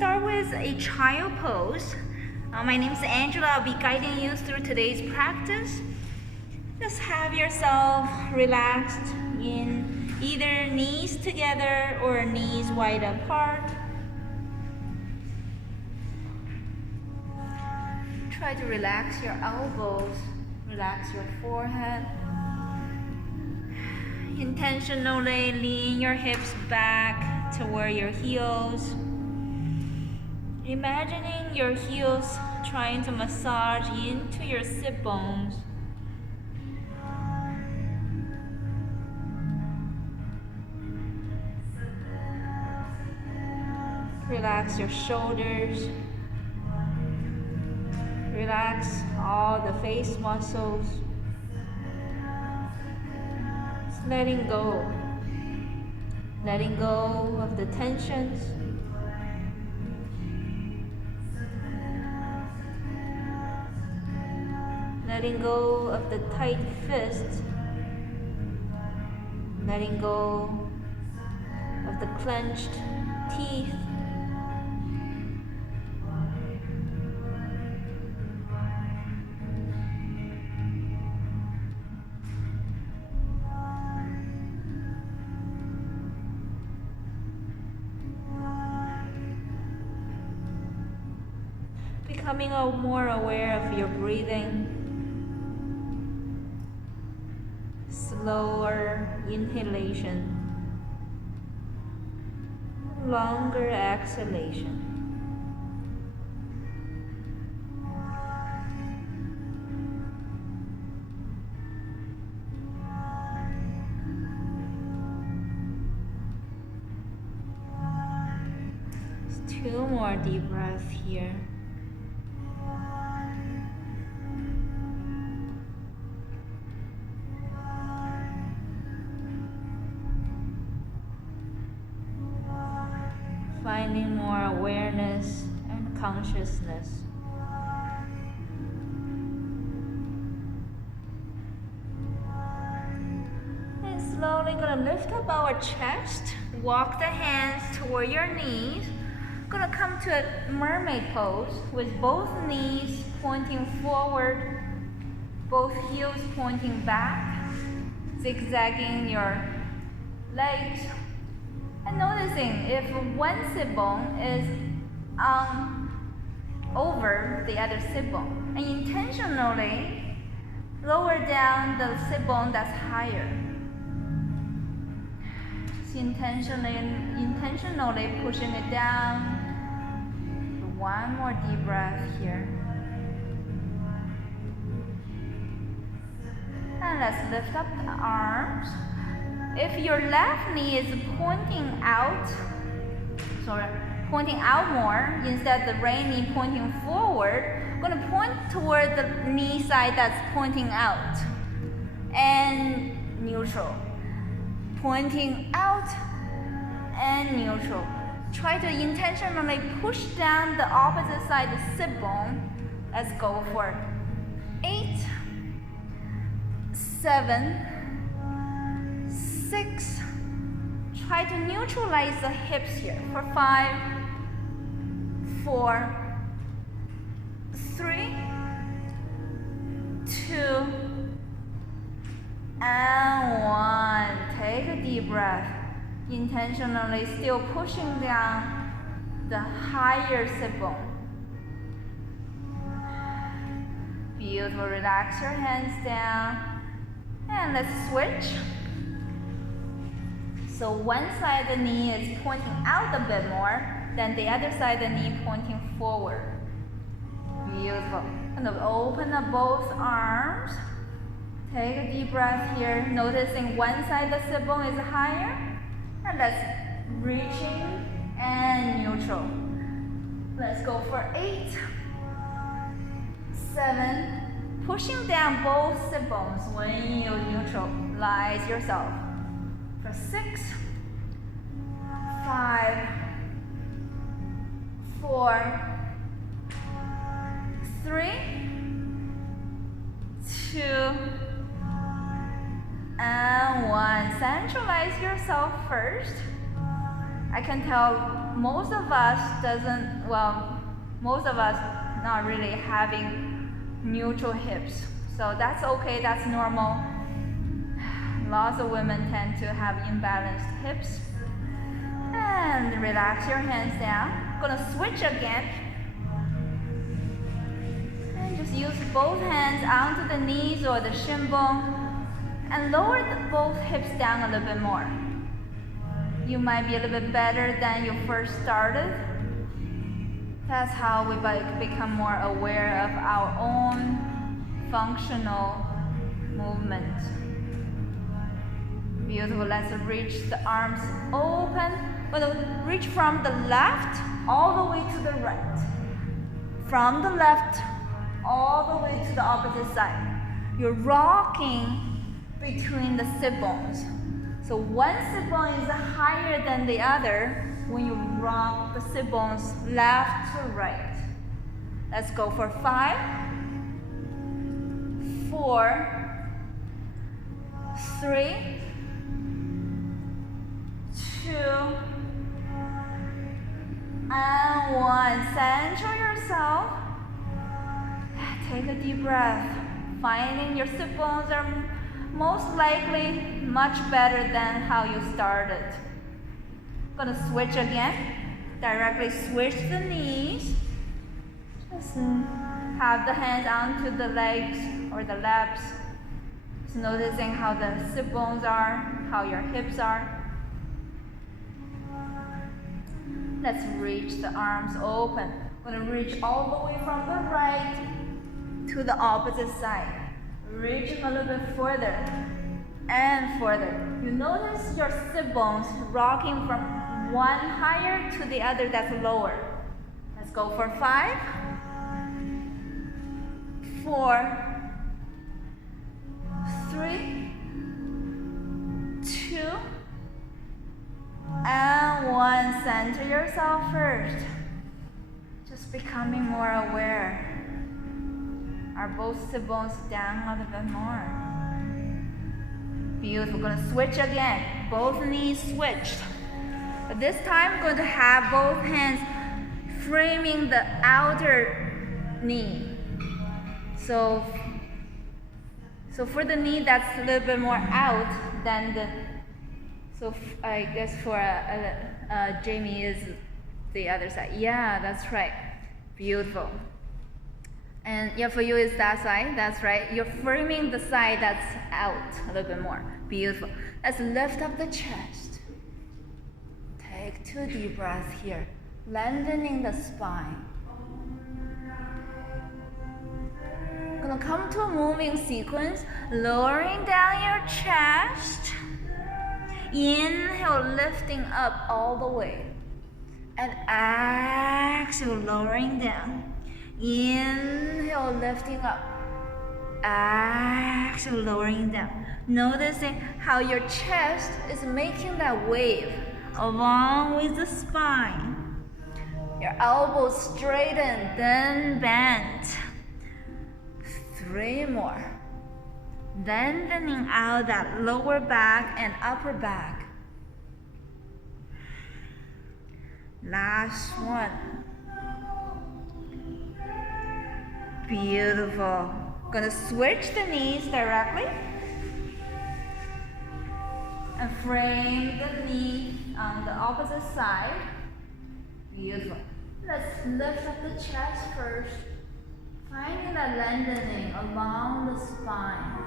start with a child pose. My name is Angela. I'll be guiding you through today's practice. Just have yourself relaxed in either knees together or knees wide apart. Try to relax your elbows, relax your forehead. Intentionally lean your hips back toward your heels. Imagining your heels trying to massage into your sit bones. Relax your shoulders. Relax all the face muscles. Just letting go. Letting go of the tensions. Letting go of the tight fists. Letting go of the clenched teeth. Becoming more aware of your breathing. Slower inhalation, longer exhalation. Just 2 more deep breaths here. Finding more awareness and consciousness. And slowly gonna lift up our chest, walk the hands toward your knees. Gonna come to a mermaid pose with both knees pointing forward, both heels pointing back, zigzagging your legs. And noticing if one sit bone is over the other sit bone, and intentionally lower down the sit bone that's higher. Just intentionally pushing it down. 1 more deep breath here. And let's lift up the arms. If your left knee is pointing out more, instead the right knee pointing forward, I'm going to point toward the knee side that's pointing out. And neutral. Pointing out and neutral. Try to intentionally push down the opposite side, the sit bone. Let's go for 8, 7, 6. Try to neutralize the hips here for 5, 4, 3, 2, and 1. Take a deep breath. Intentionally still pushing down the higher sit bone. Beautiful. Relax your hands down. And let's switch. So one side of the knee is pointing out a bit more than the other side of the knee pointing forward. Beautiful. Kind of open up both arms. Take a deep breath here, noticing one side of the sit bone is higher. And let's reaching and neutral. Let's go for 8, 7, pushing down both sit bones when you neutralize yourself. For 6, 5, 4, 3, 2, and 1. Centralize yourself first. I can tell most of us not really having neutral hips. So that's okay, that's normal. Lots of women tend to have imbalanced hips. And relax your hands down. Gonna switch again. And just use both hands onto the knees or the shin bone. And lower both hips down a little bit more. You might be a little bit better than you first started. That's how we become more aware of our own functional movement. Beautiful. Let's reach the arms open. We're going to reach from the left all the way to the right. From the left all the way to the opposite side. You're rocking between the sit bones. So one sit bone is higher than the other when you rock the sit bones left to right. Let's go for 5, 4, 3, 2, and 1. Center yourself. Take a deep breath. Finding your sit bones are most likely much better than how you started. Gonna switch again. Directly switch the knees. Just have the hands onto the legs or the laps. Just noticing how the sit bones are, how your hips are. Let's reach the arms open. Gonna reach all the way from the right to the opposite side. Reaching a little bit further and further. You notice your sit bones rocking from one higher to the other that's lower. Let's go for 5, 4, 3, 2, and 1. Center yourself first. Just becoming more aware. Are both sit bones down a little bit more? Beautiful. Gonna switch again. Both knees switched. But this time, I'm going to have both hands framing the outer knee. So for the knee that's a little bit more out than the. So I guess for Jamie is the other side. Yeah, that's right. Beautiful. And yeah, for you is that side, that's right. You're framing the side that's out a little bit more. Beautiful. Let's lift up the chest. Take 2 deep breaths here. Lengthening the spine. Gonna come to a moving sequence. Lowering down your chest. Inhale, lifting up all the way. And exhale, lowering down. Inhale, lifting up. Exhale, lowering down. Noticing how your chest is making that wave along with the spine. Your elbows straighten, then bend. 3 more. Lengthening out that lower back and upper back. Last one. Beautiful. Gonna switch the knees directly. And frame the knee on the opposite side. Beautiful. Let's lift up the chest first. Finding that lengthening along the spine.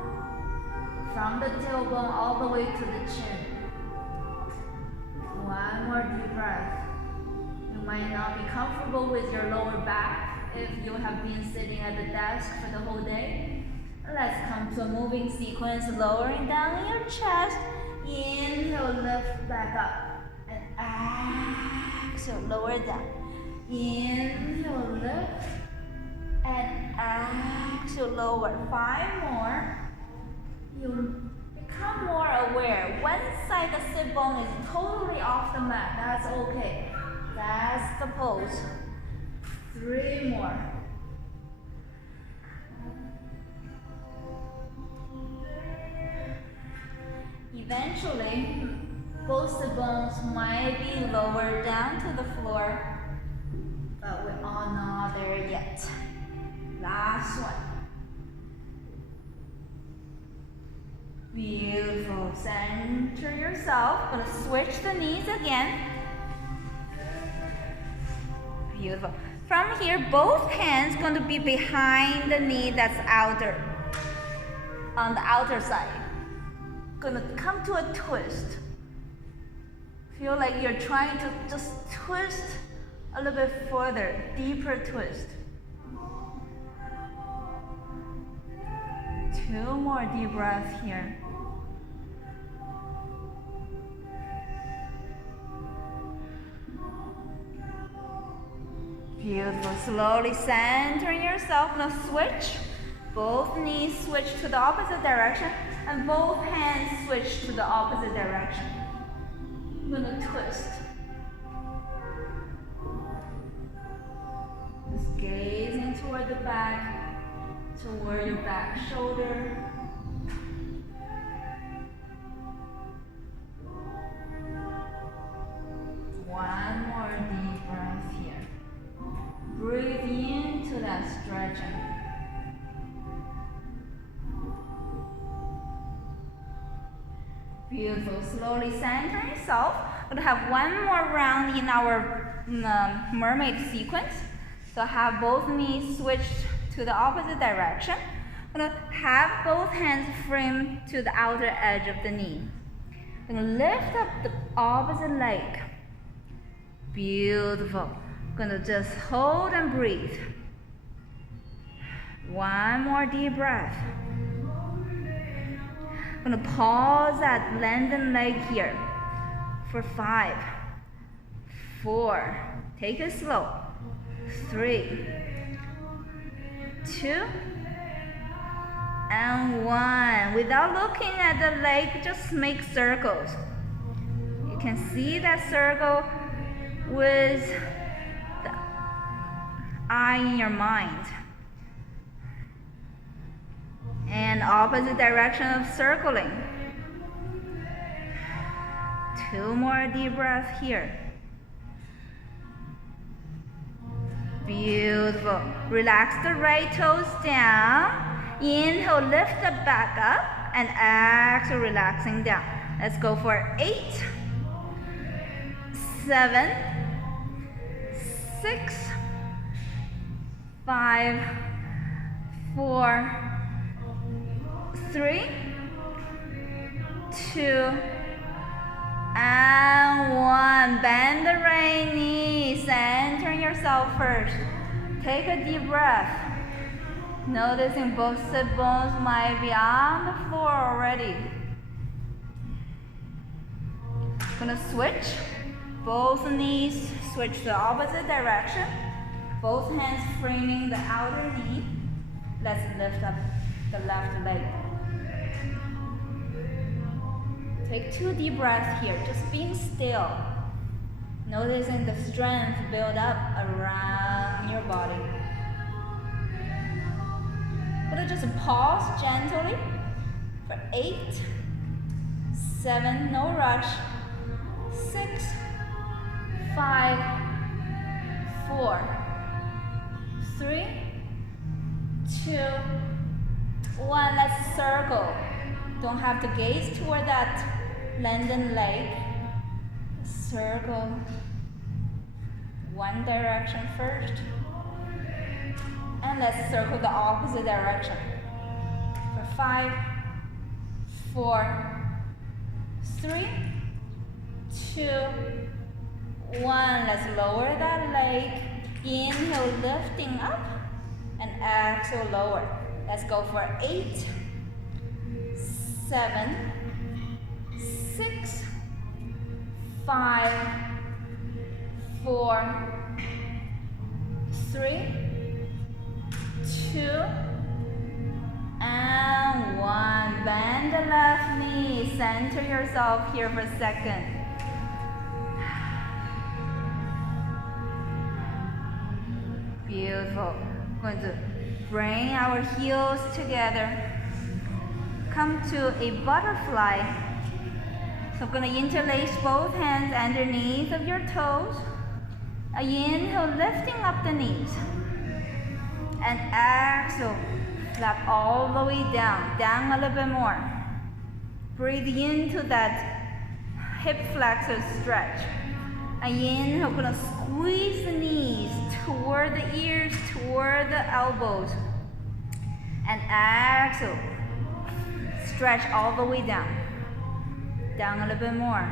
From the tailbone all the way to the chin. 1 more deep breath. You might not be comfortable with your lower back if you have been sitting at the desk for the whole day. Let's come to a moving sequence, lowering down your chest. Inhale, lift back up. And exhale, lower down. Inhale, lift. And exhale, lower. 5 more. You become more aware. One side the sit bone is totally off the mat. That's okay. That's the pose. 3 more. Eventually, Both the bones might be lower down to the floor, but we're all not there yet. Last one. Beautiful. Center yourself. Gonna switch the knees again. Beautiful. From here, both hands going to be behind the knee that's outer, on the outer side. Gonna come to a twist. Feel like you're trying to just twist a little bit further, deeper twist. 2 more deep breaths here. Beautiful. Slowly centering yourself. Now switch. Both knees switch to the opposite direction and both hands switch to the opposite direction. I'm gonna twist. Just gazing toward the back, toward your back shoulder. One more deep breath here. Breathe into that stretching. Beautiful. Slowly center yourself. We're going to have one more round in our mermaid sequence. So have both knees switched to the opposite direction. We're going to have both hands framed to the outer edge of the knee. We're going to lift up the opposite leg. Beautiful. We're going to just hold and breathe. One more deep breath. I'm going to pause that lengthened leg here for 5, 4, take it slow, 3, 2, and 1. Without looking at the leg, just make circles. You can see that circle with the eye in your mind. And opposite direction of circling. 2 more deep breaths here. Beautiful. Relax the right toes down. Inhale, lift the back up. And exhale, relaxing down. Let's go for 8, 7, 6, 5, 4, 3, 2, and 1. Bend the right knee. Center yourself first. Take a deep breath. Noticing both sit bones might be on the floor already. Gonna switch. Both knees switch to the opposite direction. Both hands framing the outer knee. Let's lift up the left leg. Take 2 deep breaths here, just being still. Noticing the strength build up around your body. We'll just pause gently for 8, 7, no rush, 6, 5, 4, 3, 2, 1. Let's circle. Don't have to gaze toward that lengthened leg. Circle one direction first. And let's circle the opposite direction. For 5, 4, 3, 2, 1. Let's lower that leg. Inhale, lifting up. And exhale, lower. Let's go for 8, 7, 6, 5, 4, 3, 2, and 1. Bend the left knee. Center yourself here for a second. Beautiful. Going to bring our heels together. Come to a butterfly. So gonna interlace both hands underneath of your toes. Inhale, lifting up the knees. And exhale, flap all the way down. Down a little bit more. Breathe into that hip flexor stretch. Inhale, gonna squeeze the knees toward the ears, toward the elbows. And exhale, stretch all the way down. Down a little bit more.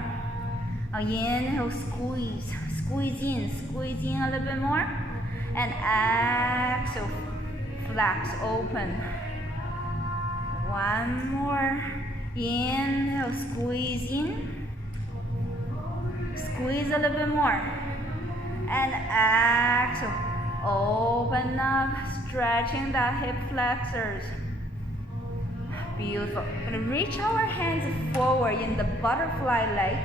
Inhale, squeeze. Squeeze in a little bit more. And exhale, flex open. One more. Inhale, squeeze in. Squeeze a little bit more. And exhale, open up, stretching the hip flexors. Beautiful. We're gonna reach our hands forward in the butterfly leg.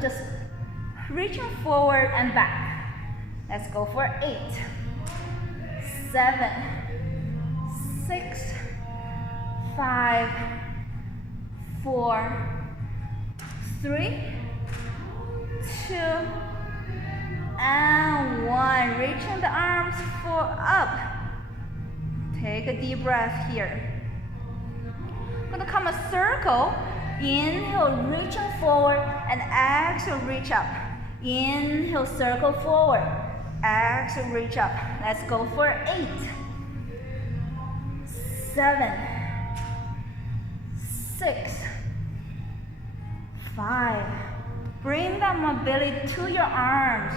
Just reaching forward and back. Let's go for 8, 7, 6, 5, 4, 3, 2, and 1. Reaching the arms up. Take a deep breath here. Gonna come a circle. Inhale, reaching forward, and exhale, reach up. Inhale, circle forward. Exhale, reach up. Let's go for 8, 7, 6, 5. Bring that mobility to your arms,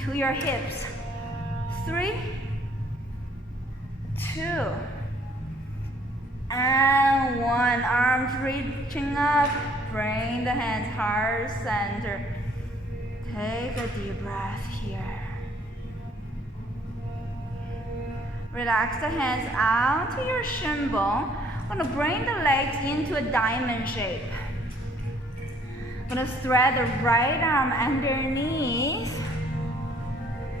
to your hips. 3, 2, and 1. Arms reaching up. Bring the hands heart center. Take a deep breath here. Relax the hands out to your shin bone. I'm gonna bring the legs into a diamond shape. I'm gonna thread the right arm underneath.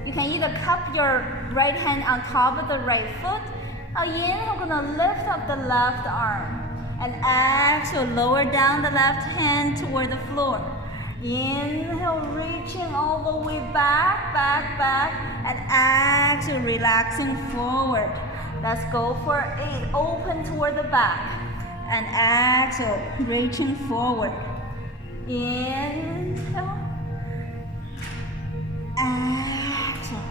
You can either cup your right hand on top of the right foot. Inhale, we're gonna lift up the left arm. And exhale, lower down the left hand toward the floor. Inhale, reaching all the way back. And exhale, relaxing forward. Let's go for 8. Open toward the back. And exhale, reaching forward. Inhale. Exhale.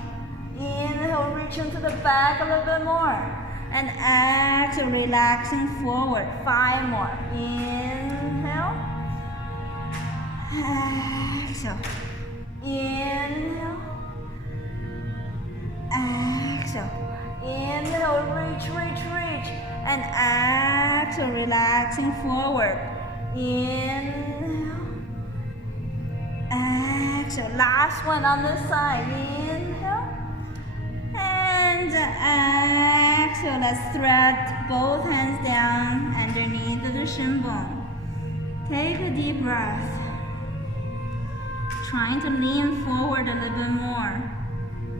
Inhale, reaching to the back a little bit more. And exhale, relaxing forward. 5 more. Inhale. Exhale. Inhale. Exhale. Inhale, reach. And exhale, relaxing forward. Inhale. Exhale. Last one on this side. Inhale. And exhale. Let's thread both hands down underneath the shin bone. Take a deep breath. Trying to lean forward a little bit more.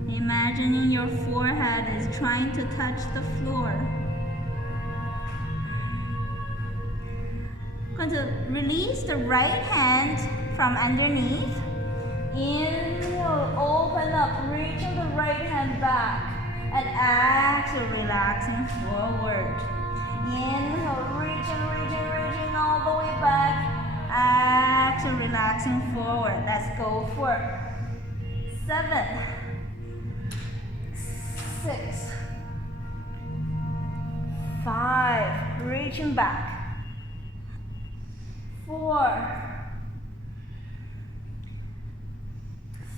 Imagining your forehead is trying to touch the floor. Going to release the right hand from underneath. Inhale, open up, reaching the right hand back. And exhale, relaxing forward. Inhale, reaching all the way back. Exhale, relaxing forward. Let's go for 7, 6, 5, reaching back. 4,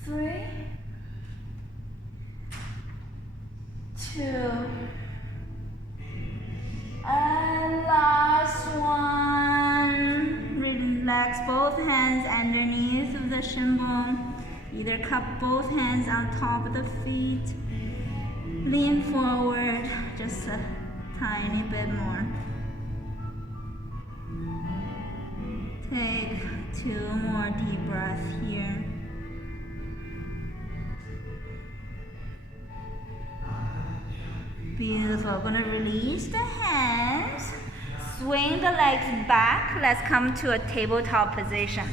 3, 2, and last one. Relax both hands underneath of the shin bone. Either cup both hands on top of the feet. Lean forward just a tiny bit more. Take 2 more deep breaths here. Beautiful. We're gonna release the hands. swing the legs back. Let's come to a tabletop position.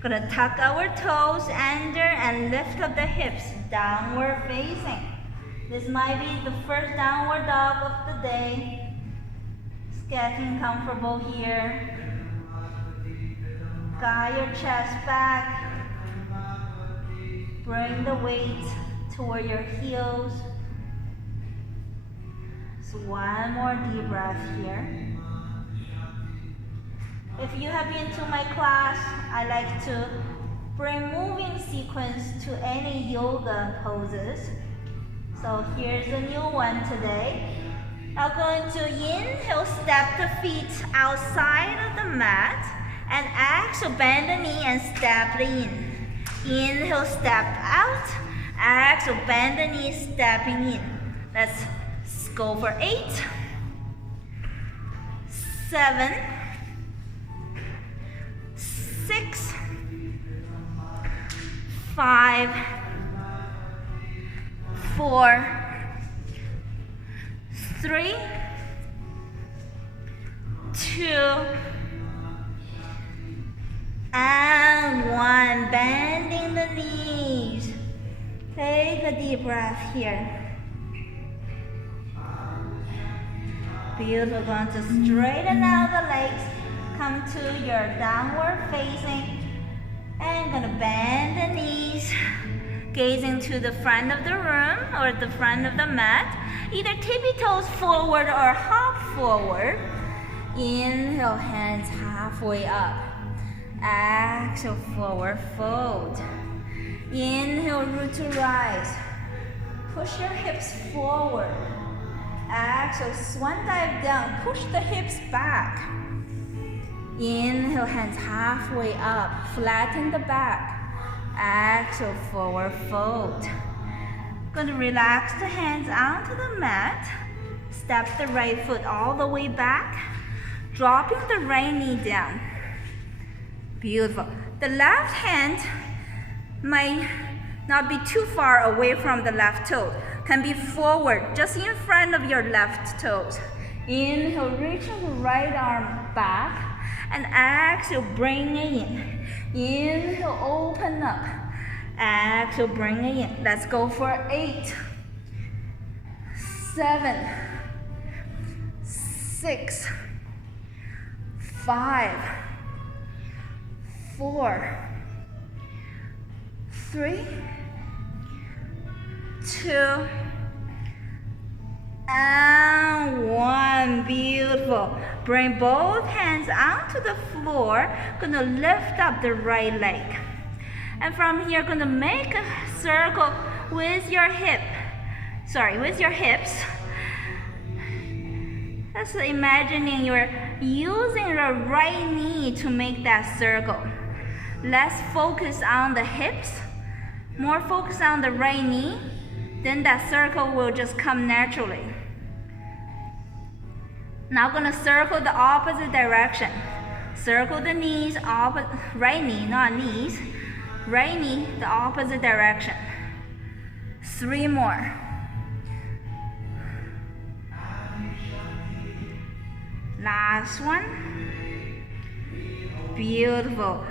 Gonna tuck our toes under and lift up the hips, downward facing. This might be the first downward dog of the day. It's getting comfortable here. Guide your chest back. Bring the weight toward your heels. So one more deep breath here. If you have been to my class, I like to bring moving sequence to any yoga poses. So here's a new one today. I'm going to inhale, step the feet outside of the mat, and exhale, bend the knee and step in. Inhale, step out. Exhale, bend the knee, stepping in. Let's go for 8, 7, 6, 5, 4, 3, 2, and 1. Bending the knees. Take a deep breath here. Beautiful. Going to straighten out the legs. Come to your downward facing. And gonna bend the knees. Gazing to the front of the room or the front of the mat. Either tippy toes forward or hop forward. Inhale, hands halfway up. Exhale, forward fold. Inhale, root to rise. Push your hips forward. Exhale, swan dive down. Push the hips back. Inhale, hands halfway up. Flatten the back. Exhale, forward fold. Going to relax the hands onto the mat. Step the right foot all the way back. Dropping the right knee down. Beautiful. The left hand might not be too far away from the left toe. Can be forward, just in front of your left toes. Inhale, reaching the right arm back. And exhale, bring it in. Inhale, open up. Exhale, bring it in. Let's go for 8, 7, 6, 5, 4, 3, 2, and 1. Beautiful. Bring both hands onto the floor. Gonna lift up the right leg. And from here, gonna make a circle with your with your hips. Just imagining you're using your right knee to make that circle. Less focus on the hips, more focus on the right knee. Then that circle will just come naturally. Now gonna circle the opposite direction. Circle the knees, right knee, not knees. Right knee, the opposite direction. 3 more. Last one. Beautiful.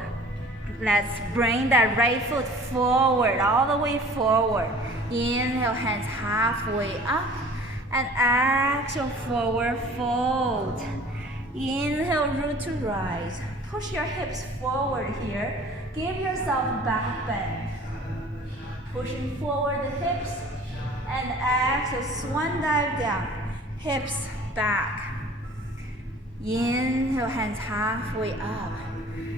Let's bring that right foot forward, all the way forward. Inhale, hands halfway up. And exhale, forward fold. Inhale, root to rise. Push your hips forward here. Give yourself back bend. Pushing forward the hips. And exhale, swan dive down. Hips back. Inhale, hands halfway up.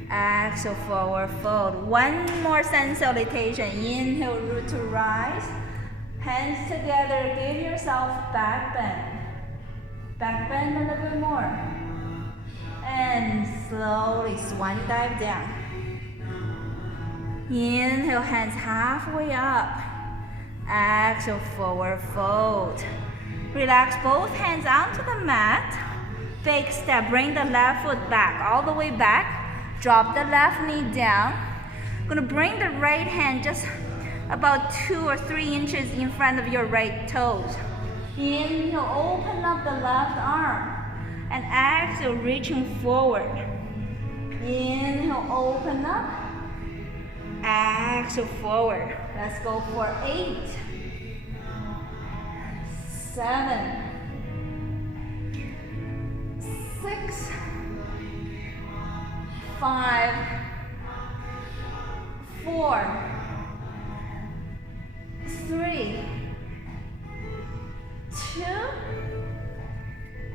Exhale, forward fold. One more sun salutation. Inhale, root to rise. Hands together, give yourself back bend. Back bend a little bit more. And slowly swan dive down. Inhale, hands halfway up. Exhale, forward fold. Relax both hands onto the mat. Big step, bring the left foot back, all the way back. Drop the left knee down. Gonna bring the right hand just about 2 or 3 inches in front of your right toes. Inhale, open up the left arm. And exhale, reaching forward. Inhale, open up. Exhale, forward. Let's go for 8, 7, 6, 5, 4, 3, 2,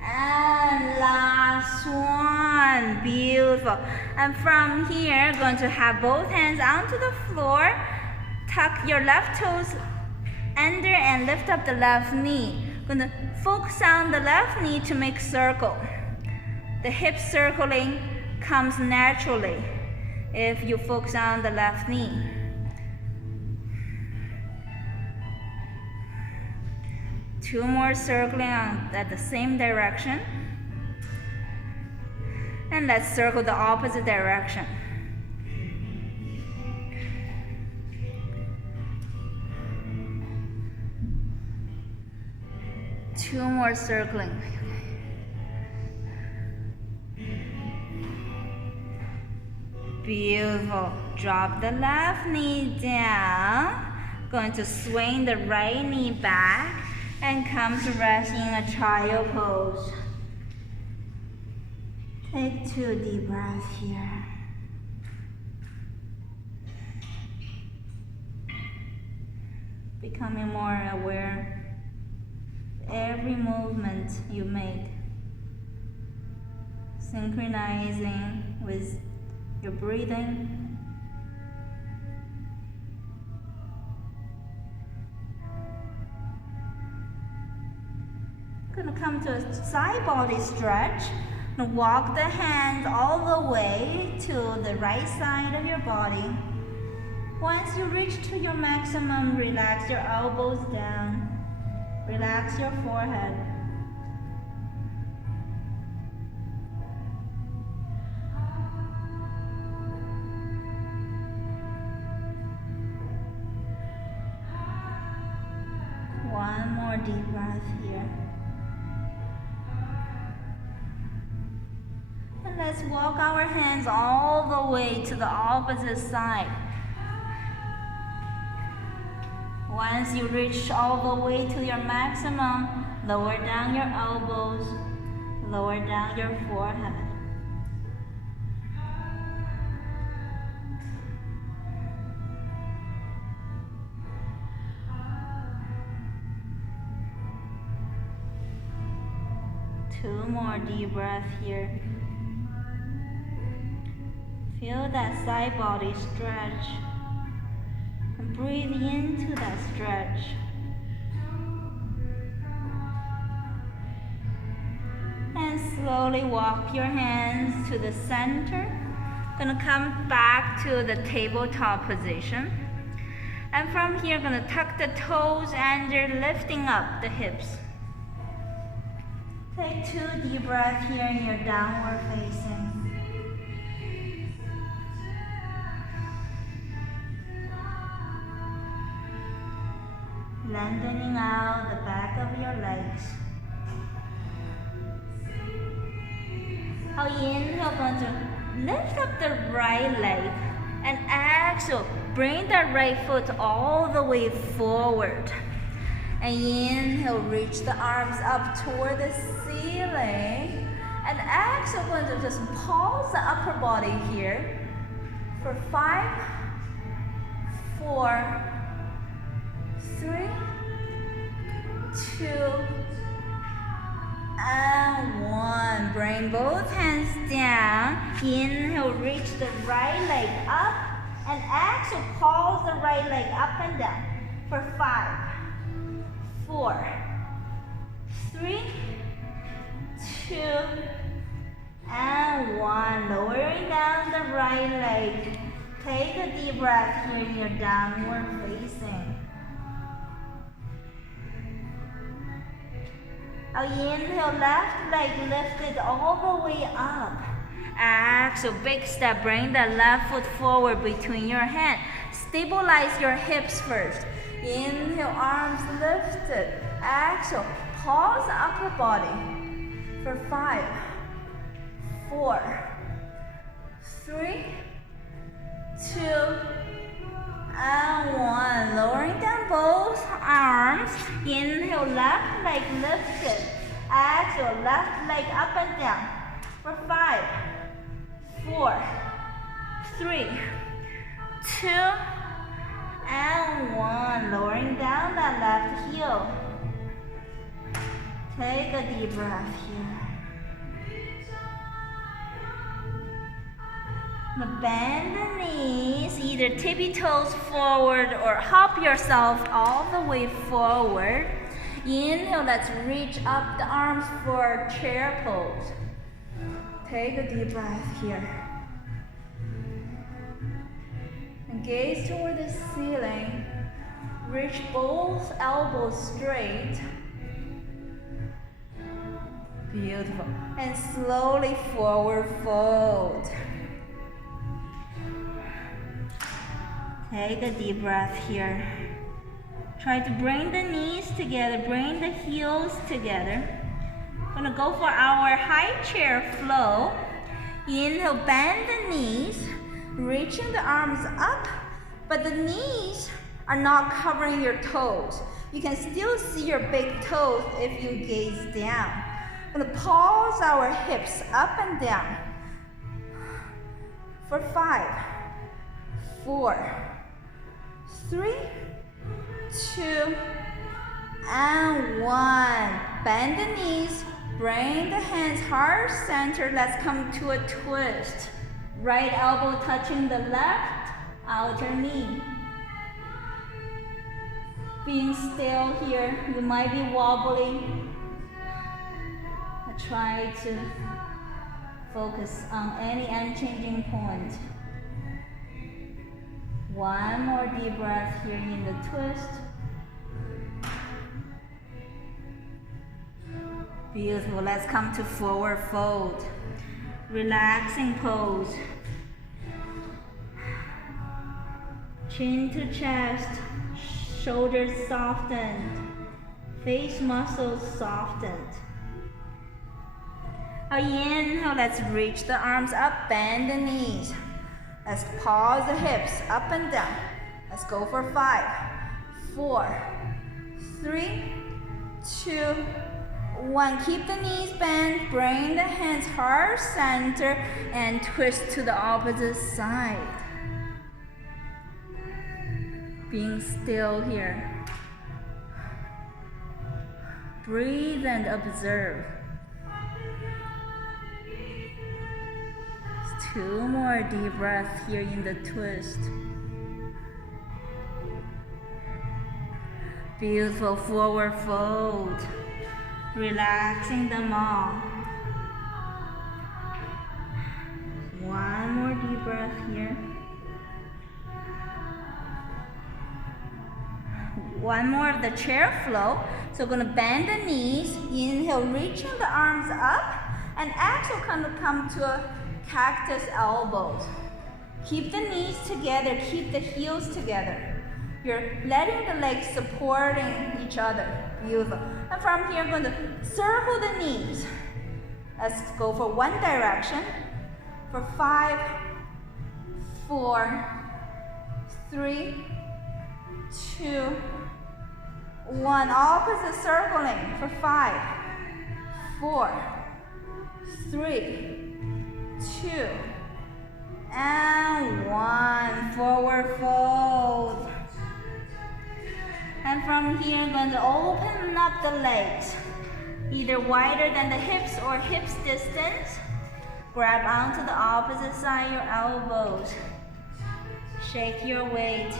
and last one. Beautiful. And from here, going to have both hands onto the floor. Tuck your left toes under and lift up the left knee. Going to focus on the left knee to make circle. The hip circling comes naturally if you focus on the left knee. Two more circling at the same direction. And let's circle the opposite direction. Two more circling. Beautiful. Drop the left knee down. Going to swing the right knee back and come to rest in a child pose. Take 2 deep breaths here. Becoming more aware of every movement you make. Synchronizing with your breathing. Gonna come to a side body stretch. And walk the hands all the way to the right side of your body. Once you reach to your maximum, relax your elbows down. Relax your forehead. One more deep breath here. And let's walk our hands all the way to the opposite side. Once you reach all the way to your maximum, lower down your elbows, lower down your forehead. Two more deep breaths here. Feel that side body stretch. And breathe into that stretch. And slowly walk your hands to the center. Gonna come back to the tabletop position. And from here, gonna tuck the toes under, lifting up the hips. Take 2 deep breaths here in your downward facing. Lengthening out the back of your legs. Now inhale, going to lift up the right leg and exhale, bring the right foot all the way forward. And inhale, reach the arms up toward the ceiling. And exhale, going to just pulse the upper body here for 5, 4, 3, 2, and 1. Bring both hands down. Inhale, reach the right leg up. And exhale, pulse the right leg up and down for 5, 4, 3, 2, and 1. Lowering down the right leg. Take a deep breath here in your downward facing. Now inhale, left leg lifted all the way up. Exhale, big step, bring the left foot forward between your hands. Stabilize your hips first. Inhale, arms lifted. Exhale, pause the upper body for 5, 4, 3, 2, and 1. Lowering down both arms. Inhale, left leg lifted. Exhale, left leg up and down for 5, 4, 3, 2, and 1. Lowering down that left heel. Take a deep breath here. Now bend the knees, either tippy toes forward or hop yourself all the way forward. Inhale, let's reach up the arms for chair pose. Take a deep breath here. And gaze toward the ceiling. Reach both elbows straight. Beautiful. And slowly forward fold. Take a deep breath here. Try to bring the knees together, bring the heels together. Gonna go for our high chair flow. Inhale, bend the knees, reaching the arms up, but the knees are not covering your toes. You can still see your big toes if you gaze down. Gonna pulse our hips up and down for 5, 4, 3, 2, and 1. Bend the knees, bring the hands heart center. Let's come to a twist. Right elbow touching the left outer knee. Being still here, you might be wobbling. Try to focus on any unchanging point. One more deep breath here in the twist. Beautiful. Let's come to forward fold. Relaxing pose. Chin to chest, shoulders softened, face muscles softened. Inhale, let's reach the arms up, bend the knees. Let's pause the hips up and down. Let's go for 5, 4, 3, 2, 1. Keep the knees bent, bring the hands heart center, and twist to the opposite side. Being still here. Breathe and observe. 2 more deep breaths here in the twist. Beautiful. Forward fold. Relaxing them all. 1 more deep breath here. 1 more of the chair flow. So we're gonna bend the knees. Inhale, reaching the arms up, and exhale, come to a cactus elbows. Keep the knees together, keep the heels together. You're letting the legs supporting each other. Beautiful. And from here, I'm going to circle the knees. Let's go for one direction. For 5, 4, 3, 2, 1. Opposite circling for 5, 4, 3, 2, and 1. Forward fold. And from here, I'm going to open up the legs, either wider than the hips or hips distance. Grab onto the opposite side of your elbows. Shake your weight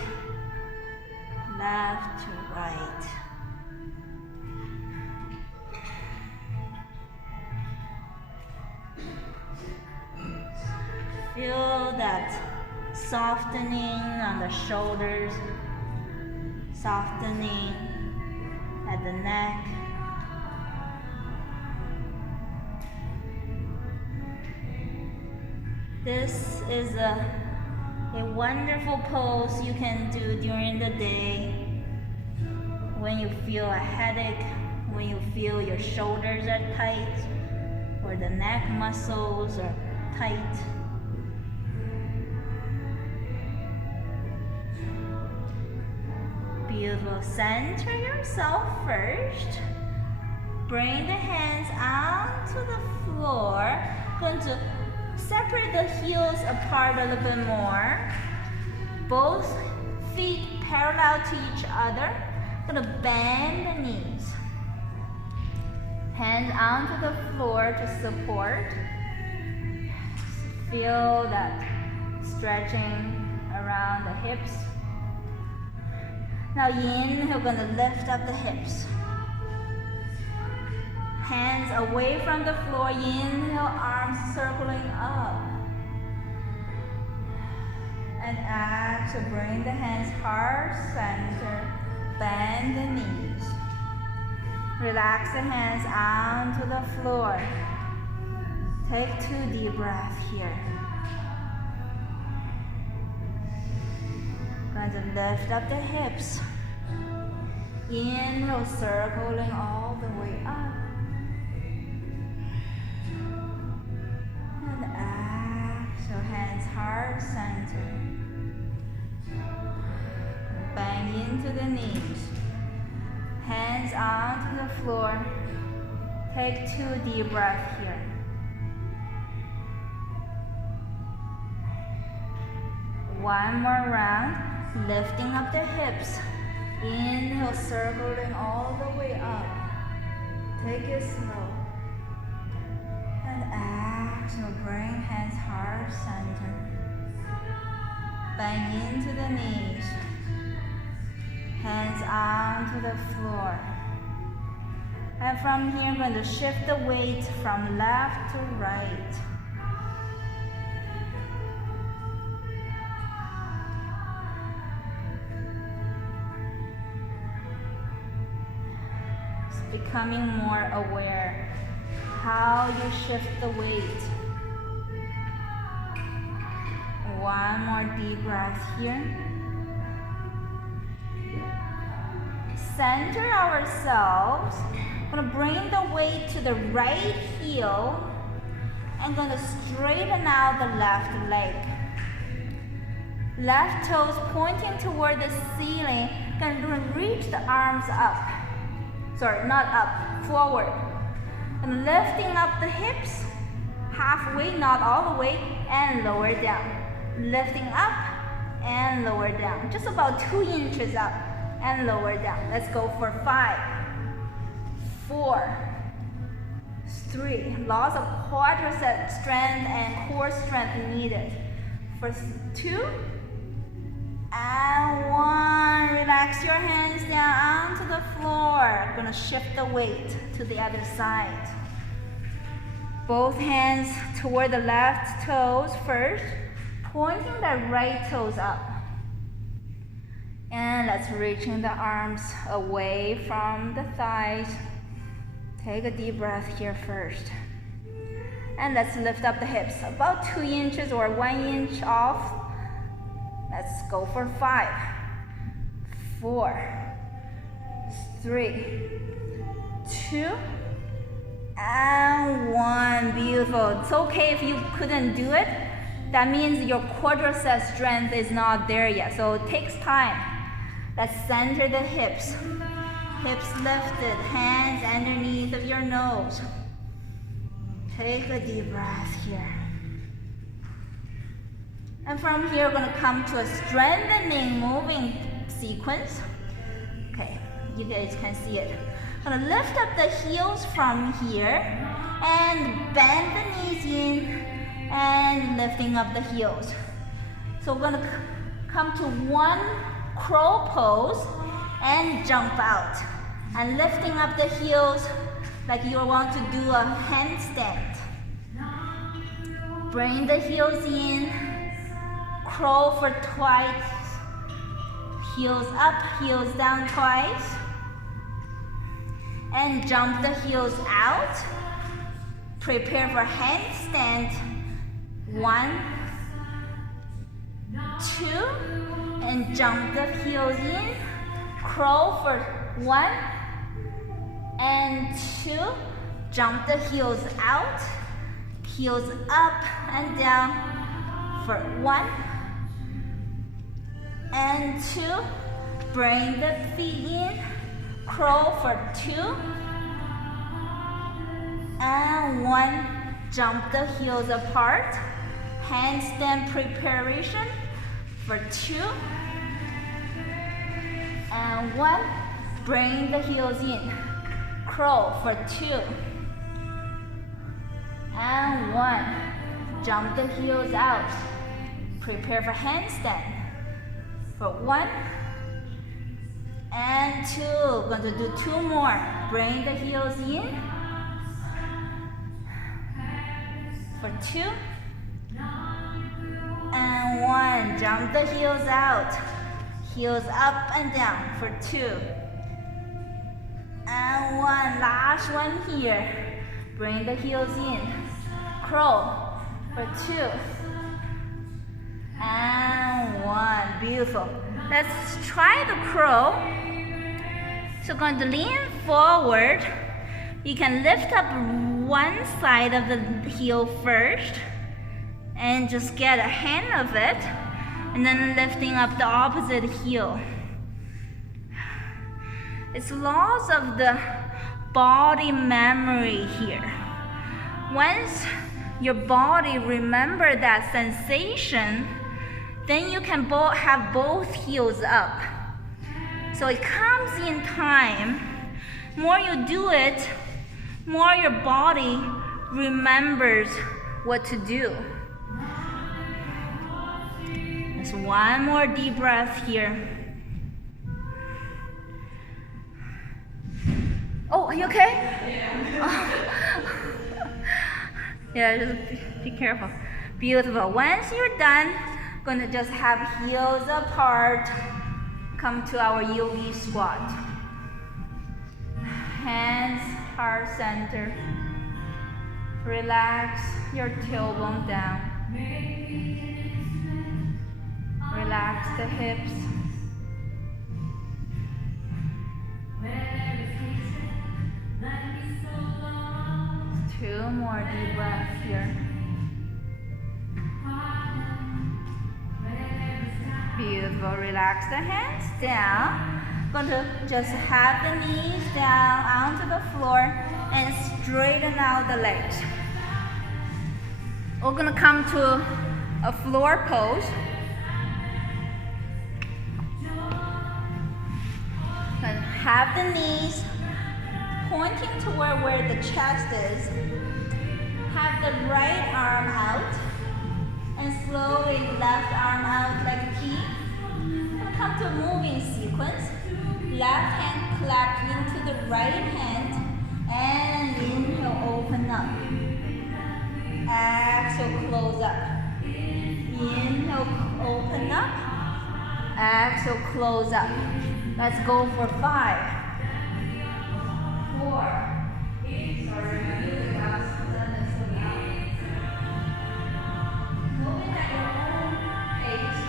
left to right. Feel that softening on the shoulders, softening at the neck. This is a wonderful pose you can do during the day when you feel a headache, when you feel your shoulders are tight or the neck muscles are tight. Beautiful. Center yourself first. Bring the hands onto the floor. Going to separate the heels apart a little bit more. Both feet parallel to each other. Gonna bend the knees. Hands onto the floor to support. Feel that stretching around the hips. Now inhale, gonna lift up the hips. Hands away from the floor. Inhale, arms circling up. And exhale, bring the hands heart center. Bend the knees. Relax the hands onto the floor. Take 2 deep breaths here. Going to lift up the hips. Inhale, circling all the way up. And exhale, hands heart center. Bang into the knees. Hands onto the floor. Take 2 deep breaths here. One more round. Lifting up the hips. Inhale, circling all the way up. Take it slow. And exhale, bring hands heart center. Bang into the knees. Hands onto the floor. And from here, I'm going to shift the weight from left to right. Becoming more aware how you shift the weight. One more deep breath here. Center ourselves. I'm gonna bring the weight to the right heel. I'm gonna straighten out the left leg. Left toes pointing toward the ceiling. Gonna reach the arms up. Sorry, not up, forward. And lifting up the hips, halfway, not all the way, and lower down. Lifting up and lower down. Just about 2 inches up and lower down. Let's go for 5, 4, 3. Lots of quadricep strength and core strength needed. For 2, and 1. Relax your hands down onto the floor. Gonna shift the weight to the other side. Both hands toward the left toes first, pointing the right toes up. And let's reaching the arms away from the thighs. Take a deep breath here first. And let's lift up the hips about 2 inches or 1 inch off. Let's go for 5, 4, 3, 2, and 1. Beautiful. It's okay if you couldn't do it. That means your quadricep strength is not there yet. So it takes time. Let's center the hips. Hips lifted, hands underneath of your nose. Take a deep breath here. And from here, we're going to come to a strengthening moving sequence. Okay, you guys can see it. I'm going to lift up the heels from here and bend the knees in and lifting up the heels. So we're going to come to 1 crow pose and jump out. And lifting up the heels like you want to do a handstand. Bring the heels in. Crow for twice. Heels up, heels down twice. And jump the heels out. Prepare for handstand. 1, 2, and jump the heels in. Crow for 1, and 2. Jump the heels out, heels up and down for 1 and 2. Bring the feet in, crawl for 2 and 1. Jump the heels apart, handstand preparation for 2 and 1. Bring the heels in, crawl for 2 and 1. Jump the heels out, prepare for handstand for 1 and 2. We're going to do 2 more. Bring the heels in for 2 and 1. Jump the heels out, heels up and down for 2 and 1. Last one here. Bring the heels in, crawl for 2 and 1. Beautiful. Let's try the crawl. So going to lean forward. You can lift up one side of the heel first and just get a hang of it, and then lifting up the opposite heel. It's lots of the body memory here. Once your body remembers that sensation, then you can have both heels up. So it comes in time. More you do it, more your body remembers what to do. Just one more deep breath here. Oh, are you okay? Yeah, just be careful. Beautiful. Once you're done, gonna just have heels apart. Come to our yogi squat. Hands heart center. Relax your tailbone down. Relax the hips. 2 more deep breaths here. Beautiful. Relax the hands down. Going to just have the knees down onto the floor and straighten out the legs. We're going to come to a floor pose. And have the knees pointing toward where the chest is. Have the right arm out and slowly left arm out like a T. We'll come to a moving sequence. Left hand clap into the right hand and inhale, open up. Exhale, close up. Inhale, open up. Exhale, close up. Let's go for 5, 4. Moving at your own pace.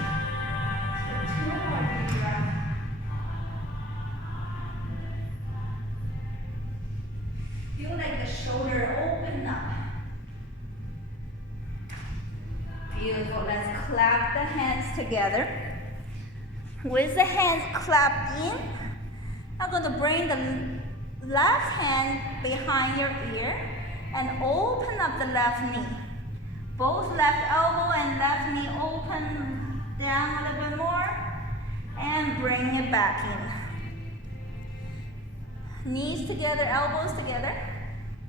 So 2 more deep breaths. Feel like the shoulder open up. Beautiful. Let's clap the hands together. With the hands clapped in, I'm going to bring the left hand behind your ear and open up the left knee. Both left elbow and left knee open down a little bit more and bring it back in. Knees together, elbows together.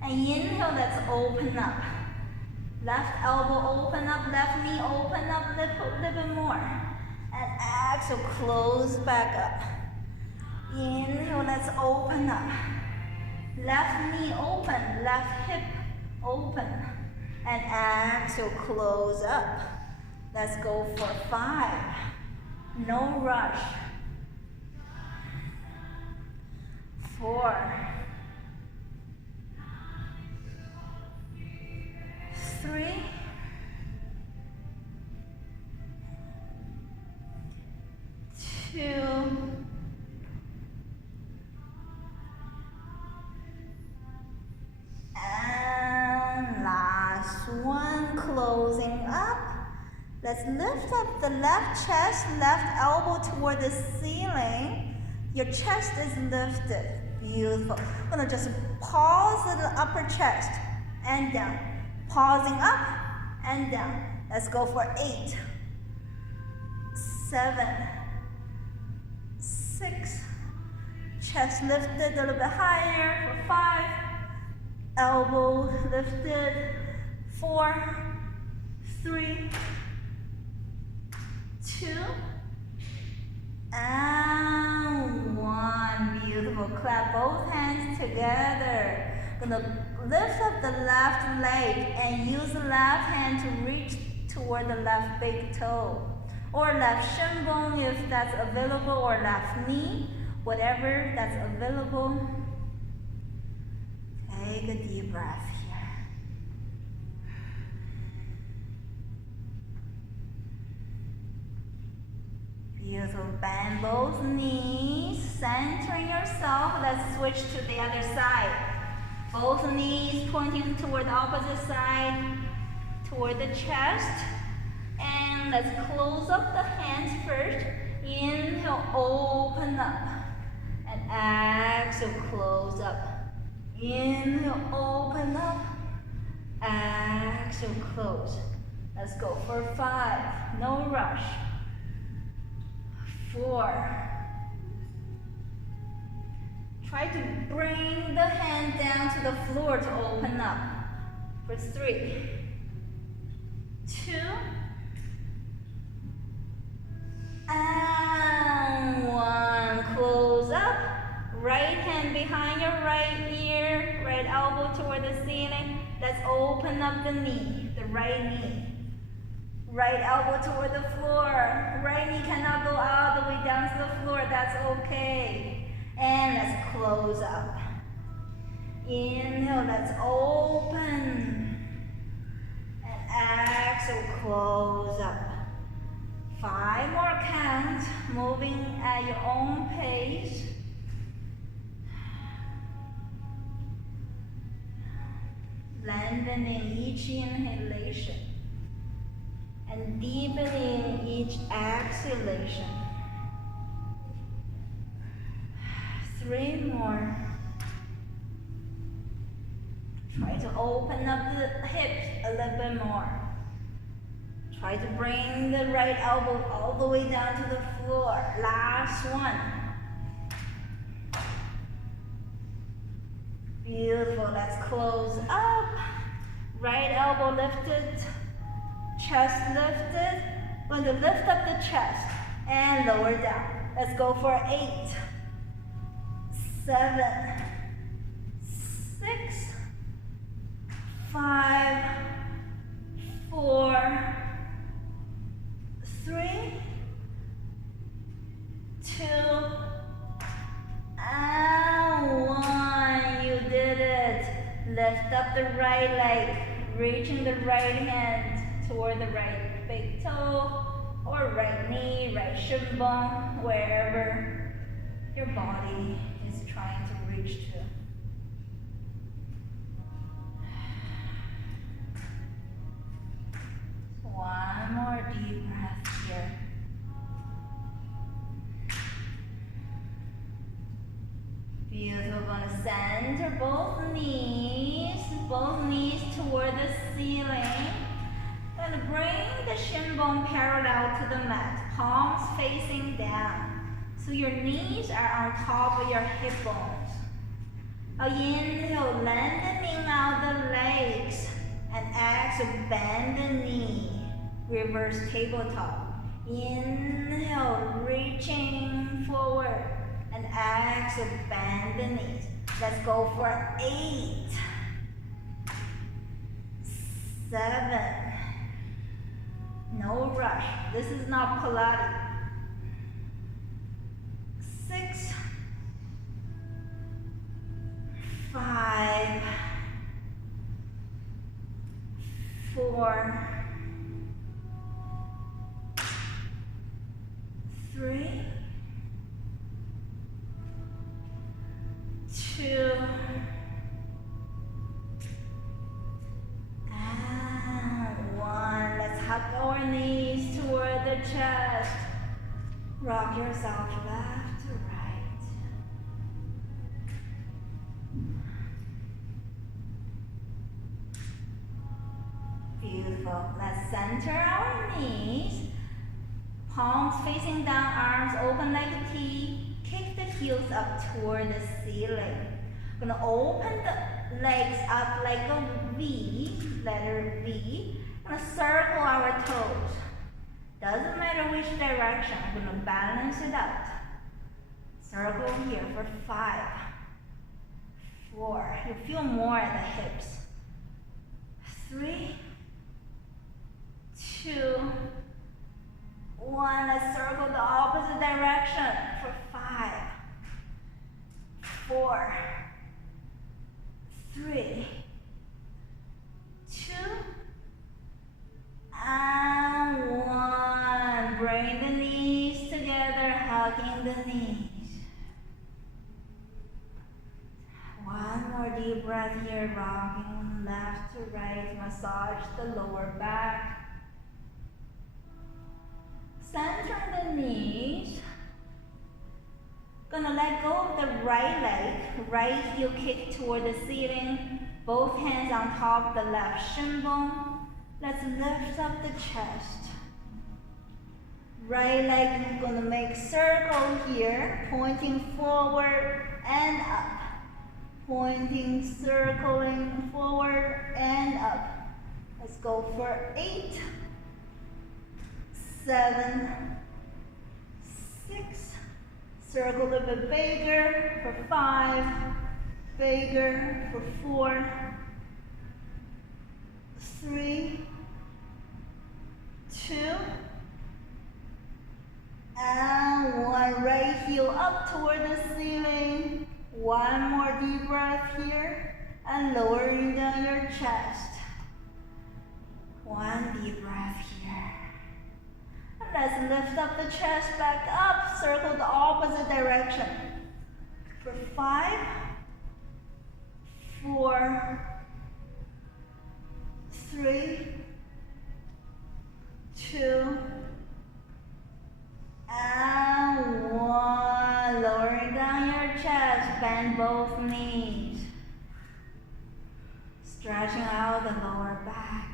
And inhale, let's open up. Left elbow open up, left knee open up a little bit more. And exhale, close back up. Inhale, let's open up. Left knee open, left hip open. And exhale, close up. Let's go for 5. No rush. 4. 3. 2. Let's lift up the left chest, left elbow toward the ceiling. Your chest is lifted. Beautiful. I'm gonna just pause in the upper chest and down. Pausing up and down. Let's go for 8, 7, 6. Chest lifted a little bit higher for 5. Elbow lifted. 4, 3, 2, and 1. Beautiful. Clap both hands together. Gonna lift up the left leg and use the left hand to reach toward the left big toe. Or left shin bone if that's available, or left knee, whatever that's available. Take a deep breath here. Beautiful. Bend both knees, centering yourself. Let's switch to the other side. Both knees pointing toward the opposite side, toward the chest. And let's close up the hands first. Inhale, open up. And exhale, close up. Inhale, open up. Exhale, close. Let's go for 5. No rush. 4. Try to bring the hand down to the floor to open up. For 3, 2, and 1. Close up. Right hand behind your right ear, right elbow toward the ceiling. Let's open up the knee, the right knee. Right elbow toward the floor. Right knee cannot go all the way down to the floor. That's okay. And let's close up. Inhale, let's open. And exhale, close up. 5 more counts, moving at your own pace. Lengthening each inhalation and deepening each exhalation. 3 more. Try to open up the hips a little bit more. Try to bring the right elbow all the way down to the floor. Last one. Beautiful. Let's close up. Right elbow lifted. Chest lifted. We're going to lift up the chest and lower down. Let's go for 8, 7, 6, 5, 4, 3, 2, and 1. You did it. Lift up the right leg, reaching the right hand toward the right big toe, or right knee, right shin bone, wherever your body is trying to reach to. One more deep breath here. Beautiful. We're going to center both knees toward the ceiling. We're going to bring the shin bone parallel to the mat, palms facing down. So your knees are on top of your hip bones. Inhale, lengthening out the legs, and exhale, bend the knee. Reverse tabletop. Inhale, reaching forward, and exhale, bend the knees. Let's go for 8, 7. No rush. This is not Pilates. 6, 5, 4, 3, 2, and 1. Let's hug our knees Beautiful. Let's center our knees. Palms facing down, arms open like a T. Kick the heels up toward the ceiling. Gonna open the legs up like a V, letter V. Gonna circle our toes. Doesn't matter which direction, I'm gonna balance it out. Circle here for 5, 4. You feel more at the hips. 3, 2, 1. Let's circle the opposite direction for 5, 4, 3, 2, and 1. Bring the knees together, hugging the knees. One more deep breath here, rocking left to right, massage the lower back. Center the knees. Gonna let go of the right leg, right heel kick toward the ceiling, both hands on top of the left shin bone. Let's lift up the chest. Right leg gonna make circle here, pointing forward and up. Pointing, circling forward and up. Let's go for 8, 7, 6. Circle a little bit bigger for 5, bigger for 4, 3, 2, and 1. Right heel up toward the ceiling. One more deep breath here and lowering down your chest. One deep breath here. And let's lift up the chest back up, circle the opposite direction. For 5, 4, 3, 2, and 1. Lowering down your chest, bend both knees. Stretching out the lower back.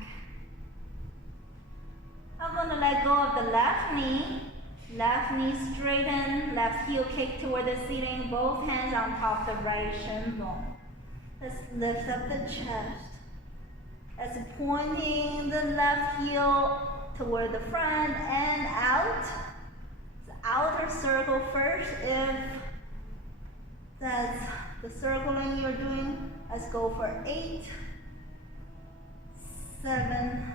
I'm going to let go of the left knee. Left knee straighten, left heel kick toward the ceiling, both hands on top of the right shin bone. Let's lift up the chest. Let's pointing the left heel toward the front and out. Outer circle first. If that's the circling you're doing, let's go for 8, 7,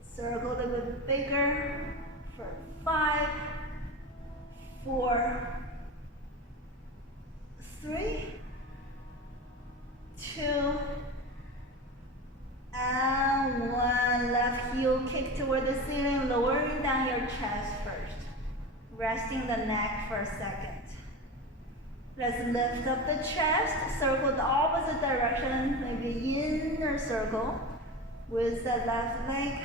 circle a little bit bigger for 5, 4, 3, 2, and 1. Left heel kick toward the ceiling, lowering down your chest first. Resting the neck for a second. Let's lift up the chest, circle the opposite direction, maybe inner circle with the left leg.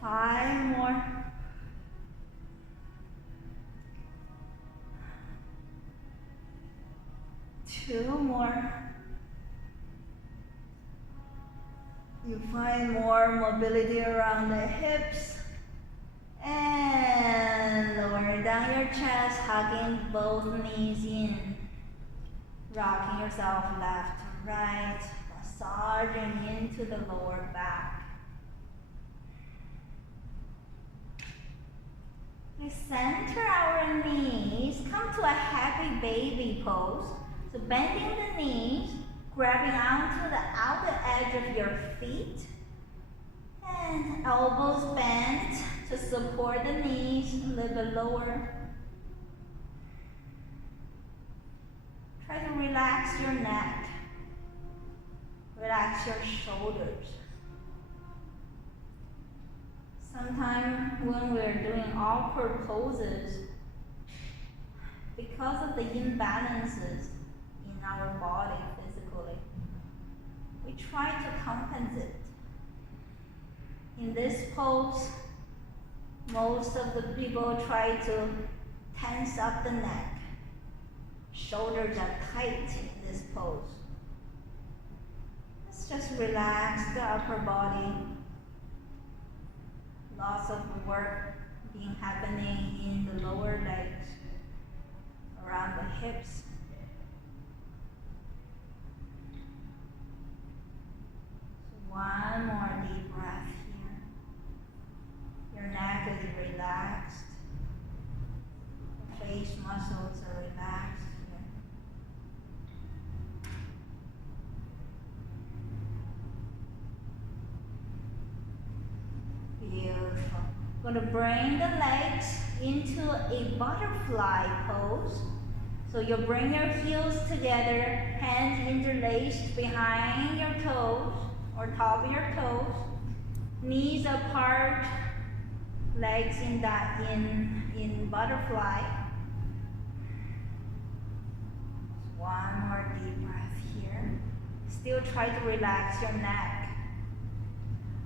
5 more. 2 more. You find more mobility around the hips. And lower down your chest, hugging both knees in. Rocking yourself left to right, massaging into the lower back. We center our knees, come to a happy baby pose. So bending the knees, grabbing onto the outer edge of your feet. And elbows bent to support the knees a little bit lower. Try to relax your neck. Relax your shoulders. Sometimes when we're doing awkward poses, because of the imbalances in our body physically, we try to compensate. In this pose, most of the people try to tense up the neck. Shoulders are tight in this pose. Let's just relax the upper body. Lots of work being happening in the lower legs, around the hips. So one more deep breath here. Your neck is relaxed. The face muscles are relaxed here. Beautiful. Going to bring the legs into a butterfly pose. So you'll bring your heels together, hands interlaced behind your toes or top of your toes, knees apart, legs in butterfly. One more deep breath here. Still try to relax your neck.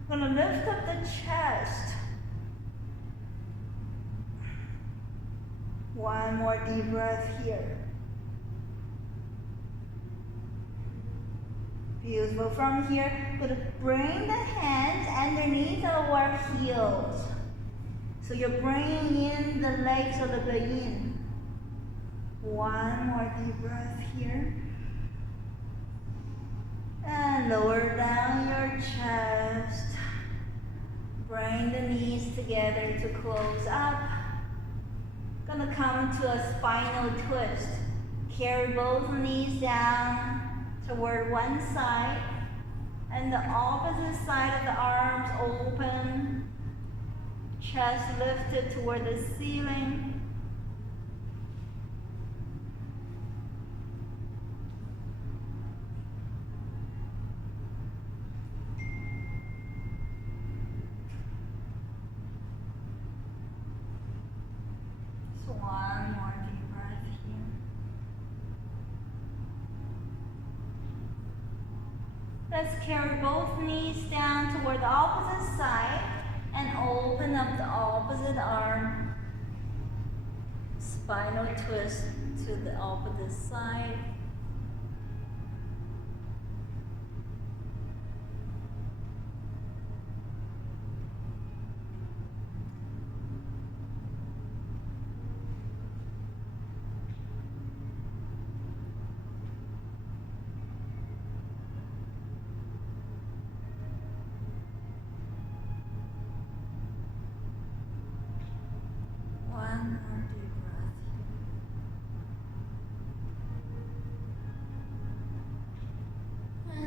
I'm going to lift up the chest. One more deep breath here. Beautiful. From here, I'm going to bring the hands underneath our heels. So you're bringing in the legs a little bit in. One more deep breath here. And lower down your chest. Bring the knees together to close up. Gonna come to a spinal twist. Carry both knees down toward one side and the opposite side of the arms open. Chest lifted toward the ceiling. One more deep breath here. Let's carry both knees down toward the opposite side and open up the opposite arm. Spinal twist to the opposite side.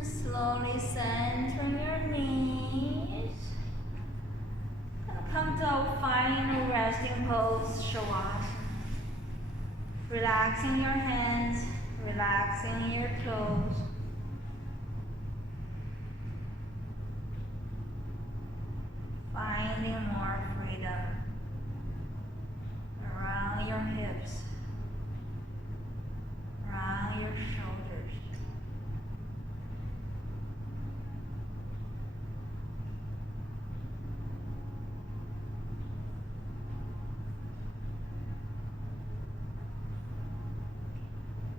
Slowly centering your knees. Come to our final resting pose, Shavasana. Relaxing your hands, relaxing your toes. Finding more freedom around your hips, around your shoulders.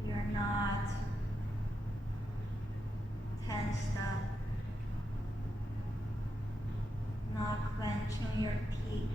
You're not tensed up, not clenching your teeth.